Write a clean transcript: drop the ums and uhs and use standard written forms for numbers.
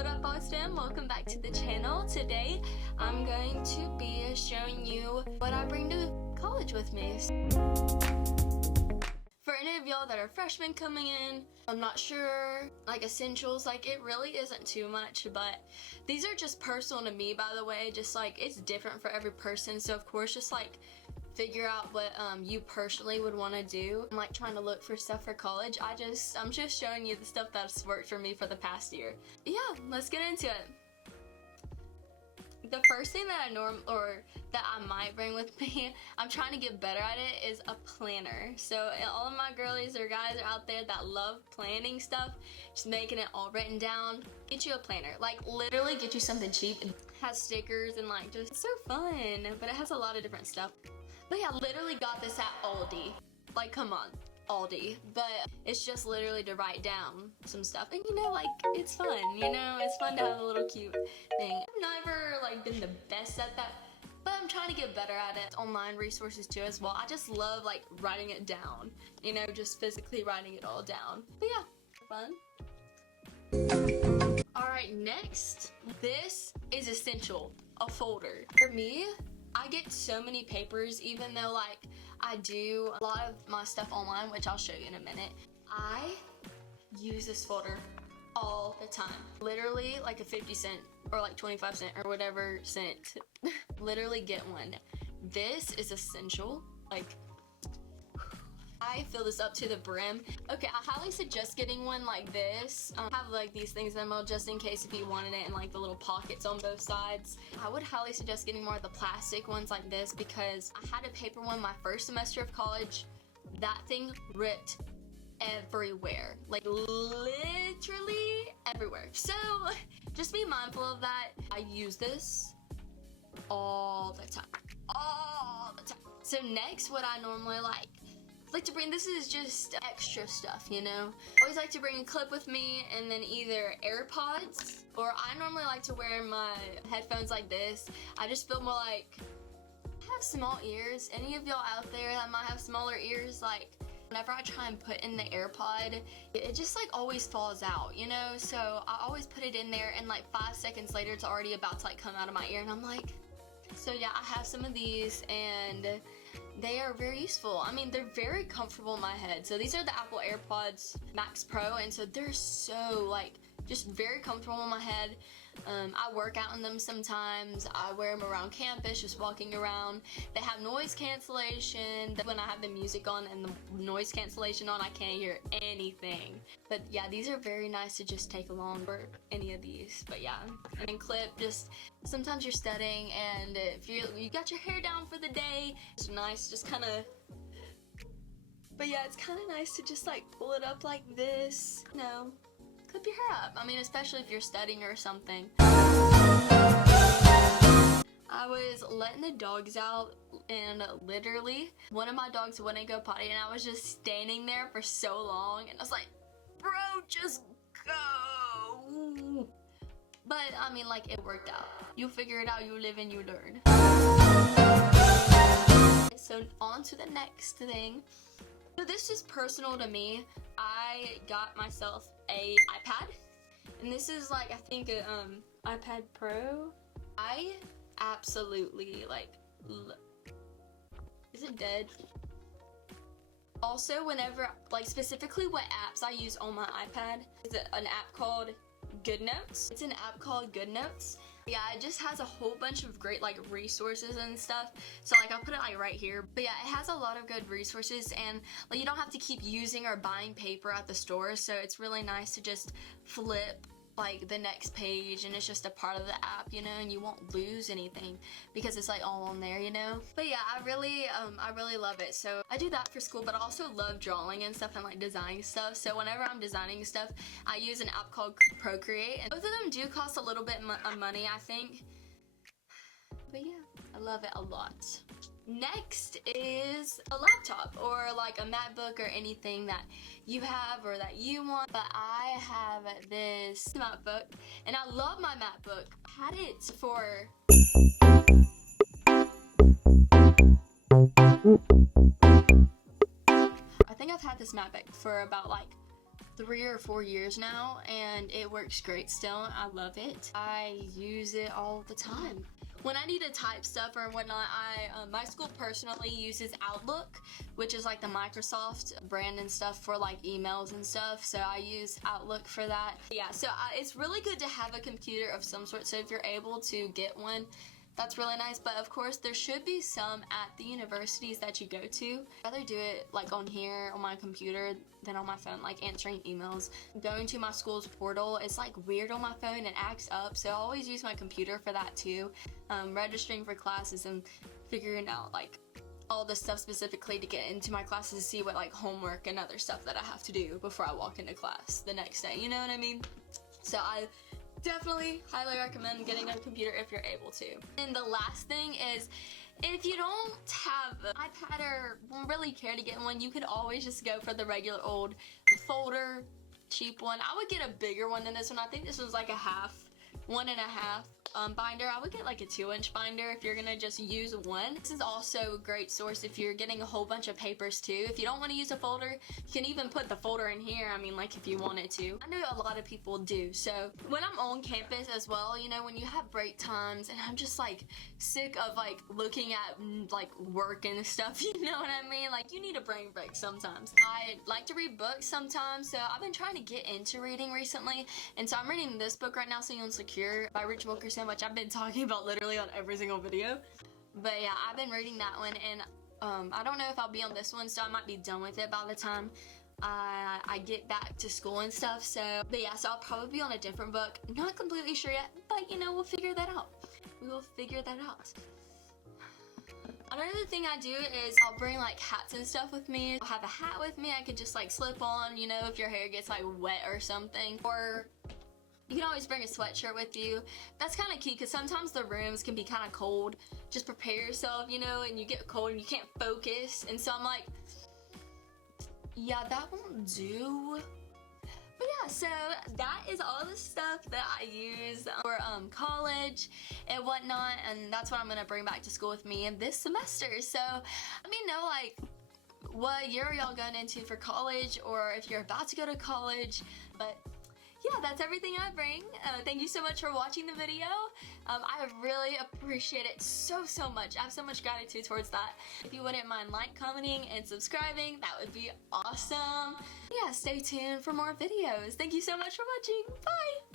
What up, Austin? Welcome back to the channel. Today I'm going to be showing you what I bring to college with me. For any of y'all that are freshmen coming in, I'm not sure, like essentials, like it really isn't too much, but these are just personal to me, by the way. Just like it's different for every person, so of course just like figure out what you personally would want to do. I'm like trying to look for stuff for college. I'm just showing you the stuff that's worked for me for the past year. Yeah, let's get into it. The first thing that I might bring with me, I'm trying to get better at it, is a planner. So all of my girlies or guys are out there that love planning stuff, just making it all written down. Get you a planner. Like literally get you something cheap. It has stickers and like just it's so fun, but it has a lot of different stuff. But yeah, literally got this at Aldi. Like, come on, Aldi. But it's just literally to write down some stuff. And you know, like, it's fun, you know? It's fun to have a little cute thing. I've never, like, been the best at that, but I'm trying to get better at it. Online resources, too, as well. I just love, like, writing it down. You know, just physically writing it all down. But yeah, fun. Alright, next. This is essential. A folder. For me, I get so many papers, even though like I do a lot of my stuff online, which I'll show you in a minute. I use this folder all the time. Literally like a 50 cent or like 25 cent or whatever cent. Literally get one. This is essential. Like I fill this up to the brim. Okay, I highly suggest getting one like this. Have like these things in them just in case if you wanted it, and like the little pockets on both sides. I would highly suggest getting more of the plastic ones like this because I had a paper one my first semester of college. That thing ripped everywhere, like literally everywhere. So just be mindful of that. I use this all the time, all the time. So next, what I normally like to bring, this is just extra stuff, you know. I always like to bring a clip with me, and then either AirPods, or I normally like to wear my headphones like this. I just feel more like I have small ears. Any of y'all out there that might have smaller ears, like whenever I try and put in the AirPod, it just like always falls out, you know. So I always put it in there, and like 5 seconds later it's already about to like come out of my ear, and I'm like, so yeah, I have some of these, and they are very useful. I mean, they're very comfortable in my head. So these are the Apple AirPods Max Pro, and so they're so like just very comfortable in my head. I work out in them sometimes. I wear them around campus, just walking around. They have noise cancellation. When I have the music on and the noise cancellation on, I can't hear anything. But yeah, these are very nice to just take along for any of these. But yeah, and then clip, just sometimes you're studying, and if you got your hair down for the day, it's nice, just kind of. But yeah, it's kind of nice to just like pull it up like this, you know. Clip your hair up. I mean, especially if you're studying or something. I was letting the dogs out, and literally one of my dogs wouldn't go potty, and I was just standing there for so long, and I was like, bro, just go. But I mean, like, it worked out. You figure it out, you live and you learn. So on to the next thing. So this is personal to me. I got myself a iPad, and this is like, I think a iPad Pro. I absolutely like is it dead? Also, whenever like specifically what apps I use on my iPad is an app called GoodNotes. It's an app called GoodNotes. Yeah, it just has a whole bunch of great like resources and stuff. So like I'll put it like right here. But yeah, it has a lot of good resources, and like you don't have to keep using or buying paper at the store. So it's really nice to just flip like the next page, and it's just a part of the app, you know, and you won't lose anything because it's like all on there, you know. But yeah, I really love it. So I do that for school, but I also love drawing and stuff and like designing stuff. So whenever I'm designing stuff, I use an app called Procreate, and both of them do cost a little bit of money, I think. But yeah, I love it a lot. Next is a laptop, or like a MacBook, or anything that you have or that you want. But I have this MacBook, and I love my MacBook. I had it for I think I've had this MacBook for about like 3 or 4 years now, and it works great still. I love it. I use it all the time. When I need to type stuff or whatnot, my school personally uses Outlook, which is like the Microsoft brand and stuff for like emails and stuff. So I use Outlook for that. Yeah, so it's really good to have a computer of some sort. So if you're able to get one, that's really nice. But of course, there should be some at the universities that you go to. I'd rather do it like on here on my computer than on my phone, like answering emails. Going to my school's portal, it's like weird on my phone, it acts up, so I always use my computer for that too. Registering for classes and figuring out like all the stuff specifically to get into my classes to see what like homework and other stuff that I have to do before I walk into class the next day, you know what I mean? So I definitely highly recommend getting a computer if you're able to. And the last thing is, if you don't have an iPad or really care to get one, you could always just go for the regular old folder, cheap one. I would get a bigger one than this one. I think this was like a 1.5 binder. I would get like a 2-inch binder if you're gonna just use one. This is also a great source if you're getting a whole bunch of papers too. If you don't want to use a folder, you can even put the folder in here. I mean, like if you wanted to. I know a lot of people do. So when I'm on campus as well, you know, when you have break times and I'm just like sick of like looking at like work and stuff, you know what I mean? Like you need a brain break sometimes. I like to read books sometimes, so I've been trying to get into reading recently, and so I'm reading this book right now, Single and Secure by Rich Wilkerson, which I've been talking about literally on every single video. But yeah, I've been reading that one, and I don't know if I'll be on this one, so I might be done with it by the time I get back to school and stuff. So, but yeah, so I'll probably be on a different book. Not completely sure yet, but you know, we'll figure that out. We will figure that out. Another thing I do is I'll bring like hats and stuff with me. I'll have a hat with me I could just like slip on, you know, if your hair gets like wet or something. Or you can always bring a sweatshirt with you. That's kind of key because sometimes the rooms can be kind of cold. Just prepare yourself, you know, and you get cold and you can't focus. And so I'm like, yeah, that won't do. But yeah, so that is all the stuff that I use for college and whatnot, and that's what I'm gonna bring back to school with me in this semester. So let me know like what year are y'all going into for college, or if you're about to go to college. But yeah, that's everything I bring. Thank you so much for watching the video. I really appreciate it so much. I have so much gratitude towards that. If you wouldn't mind commenting, and subscribing, that would be awesome. Yeah, stay tuned for more videos. Thank you so much for watching. Bye!